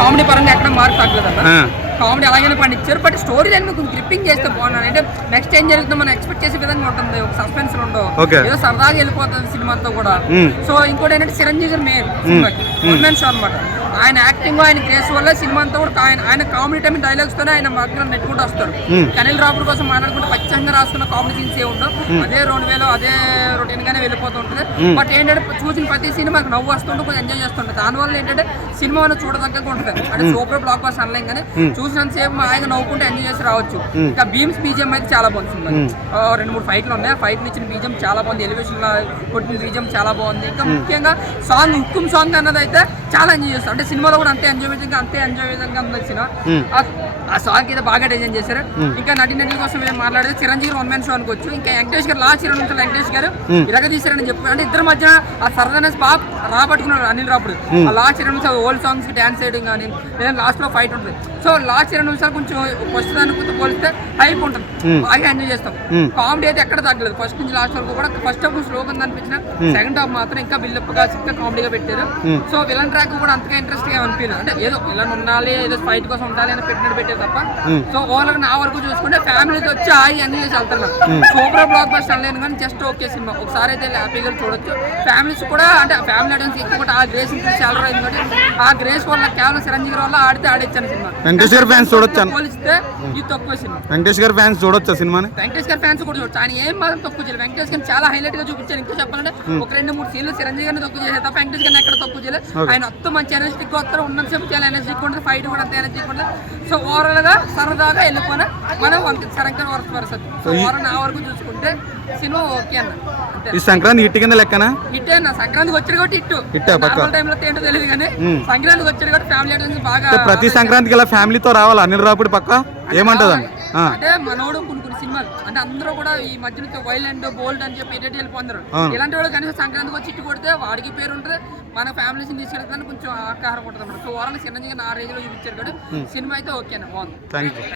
Comedy పరంగా ఎక్కడ మార్పు తగ్గలేదన్న. కామెడీ అలాగే పండించారు. బట్ స్టోరీ లైన్ కొంచెం గ్రిప్పింగ్ చేస్తే బాగున్నాను. అంటే నెక్స్ట్ ఏం జరుగుతుందో మనం ఎక్స్పెక్ట్ చేసే విధంగా ఉంటుంది. ఒక సస్పెన్స్ ఉండవు, ఏదో సరదాగా వెళ్ళిపోతుంది సినిమా అంతా కూడా. సో ఇంకోటి ఏంటంటే చిరంజీవి గారు మెయిన్ వన్ మ్యాన్ షో అనమాట. ఆయన యాక్టింగ్, ఆయన గ్రేస్ వల్ల సినిమా అంతా కూడా ఆయన కామెడీ టైం డైలాగ్స్ తోనే ఆయన మధ్యలో నెట్టుకుంటూ వస్తారు. అనిల్ రాపూర్ కోసం మాట్లాడుకుంటే పచ్చంగా రాసుకున్న కామెడీ సీన్స్ ఏ ఉండవు. అదే 2000 అదే రొటీన్ గానే వెళ్ళిపోతూ ఉంటుంది. బట్ ఏంటంటే చూసిన ప్రతి సీన్ మనకు నవ్వు వస్తుంటే కొంచెం ఎంజాయ్ చేస్తుంటుంది. దానివల్ల ఏంటంటే సినిమా అనేది చూడదగ్గగా ఉంటుంది. అంటే సూపర్ బ్లాక్ బస్టర్ అనలేం కానీ చూసినంత సేపు ఆయన నవ్వుకుంటే ఎంజాయ్ చేసి రావచ్చు. ఇంకా భీమ్స్ బీజిఎం అయితే చాలా బాగుంది. 2-3 ఫైట్లు ఉన్నాయి. ఆ ఫైట్లు ఇచ్చిన బీజిఎం చాలా బాగుంది. ఎలివేషన్ కొట్టిన బీజిఎం చాలా బాగుంది. ఇంకా ముఖ్యంగా సాంగ్ హుక్కుం సాంగ్ అన్నది అయితే చాలా ఎంజాయ్ చేస్తాం. అంటే సినిమాలో కూడా అంతే ఎంజాయ్ విధంగా నచ్చిన ఆ సాంగ్ అయితే బాగా డిజైన్ చేశారు. ఇంకా నటి కోసం మేము మాట్లాడితే చిరంజీవి వన్ మ్యాన్ షో అనుకోవచ్చు. ఇంకా వెంకటేష్ గారు లాస్ట్ 2 నిమిషాలు వెంకటేష్ గారు ఇలాగ తీశారని చెప్పారు. అంటే ఇద్దరు మధ్య ఆ సరదానెస్ బాగా రాబట్టుకున్నారు అనిల్ రాపుడు. ఆ లాస్ట్ 2 నిమిషాలు ఓల్డ్ సాంగ్స్ కి డాన్స్ చేయడం కానీ లేదా లాస్ట్ లో ఫైట్ ఉంటుంది. సో లాస్ట్ 2 నిమిషాలు కొంచెం ఫస్ట్ దానికి పోలిస్తే హైప్ ఉంటుంది. బాగా ఎంజాయ్ చేస్తాం. కామెడీ అయితే ఎక్కడ తగ్గలేదు. ఫస్ట్ నుంచి లాస్ట్ వరకు కూడా. ఫస్ట్ హాఫ్ స్లోగా అనిపించిన, సెకండ్ హాఫ్ మాత్రం ఇంకా బిల్డప్ గా కామెడీగా పెట్టారు. సో విలన్ ట్రాక్ కూడా అంతగా ఇంట్రెస్ట్ గా అనిపించలేదు. అంటే ఏదో విలన్ ఉండాలి, ఏదో ఫైట్ కోసం ఉండాలి అని పెట్టారు తప్ప. సో ఓవర్ నా వరకు చూసుకుంటే ఫ్యామిలీతో వచ్చి అన్ని చేసి వెళ్తున్నారు. సూపర్ బ్లాక్ బస్టర్ అనలేను కానీ జస్ట్ ఓకే సినిమా. ఒకసారి అయితే హ్యాపీగా చూడొచ్చు. ఫ్యామిలీస్ కూడా అంటే ఫ్యామిలీ ఆడియన్స్ ఎక్కువ ఆ గ్రేస్ చాలా అయింది కాబట్టి ఆ గ్రేస్ వల్ల కేవలం చిరంజీవి వల్ల ఆడితే ఆడిచ్చాను సినిమా. వెంకటేష్ గారి ఫ్యాన్స్ చూడొచ్చు పోలిస్తే ఇది తక్కువ సినిమా. వెంకటేష్ గారి ఫ్యాన్స్ చూడొచ్చు సినిమాని. వెంకటేష్ గారి ఫ్యాన్స్ కూడా చూడొచ్చు. ఆయన ఏం మాత్రం తక్కువ చేయలేదు. వెంకటేష్ గారిని చాలా హైలైట్ గా చూపించారు. ఇంకా చెప్పాలంటే ఒక 2-3 సీన్లు చిరంజీవి గారిని తక్కువ చేసే తప్ప వెంకటేష్ గారిని ఎక్కడ తక్కువ చేయలేదు. ఆయన మొత్తం మంచి ఎనర్జెటిక్ వస్తారు. ఉన్నంతసేపు చాలా ఎనర్జెటిక్ ఉంటుంది. ఫైట్ కూడా అంత ఎనర్జెటిక్ ఉంటుంది. సో ఓవరాల్ గా సరదాగా వెళ్ళిపోయినా మనం సరంకర్ వరుస వరుసది. సో ఓవరాల్ నా వరకు చూసుకుంటే సినిమా ఓకే అన్న. ఈ సంక్రాంతి హిట్ కింద లెక్కనా? హిట్ అన్న. సంక్రాంతికి వచ్చాడు కాబట్టి హిట్. నార్మల్ టైంలో ఏంటో తెలియదు కానీ సంక్రాంతికి వచ్చాడు కాబట్టి ఫ్యామిలీ ఆడియన్స్ బాగా. ప్రతి సంక్రాంతికి ఇలా ఫ్యామిలీతో రావాలి అనిల్ రాపుడి పక్క ఏమంటది అంటే మనోడు కొన్ని సినిమాలు అంటే అందరూ కూడా ఈ మధ్యలో వైలెంట్ బోల్డ్ అని చెప్పి ఎడిట్ వెళ్ళిపోతారు. ఇలాంటి వాళ్ళు కనీసం సంక్రాంతికి వచ్చి ఇట్టు కొడితే వాడికి పేరు ఉంటుంది. మన ఫ్యామిలీస్ తీసుకెళ్తాను కొంచెం ఆకారం ఉంటుంది అన్నమాట. సో ఓవరాల్ చిరంజీవి నా రేంజ్ లో చూపించారు కాబట్టి సినిమా అయితే ఓకే అన్న బాగుంది.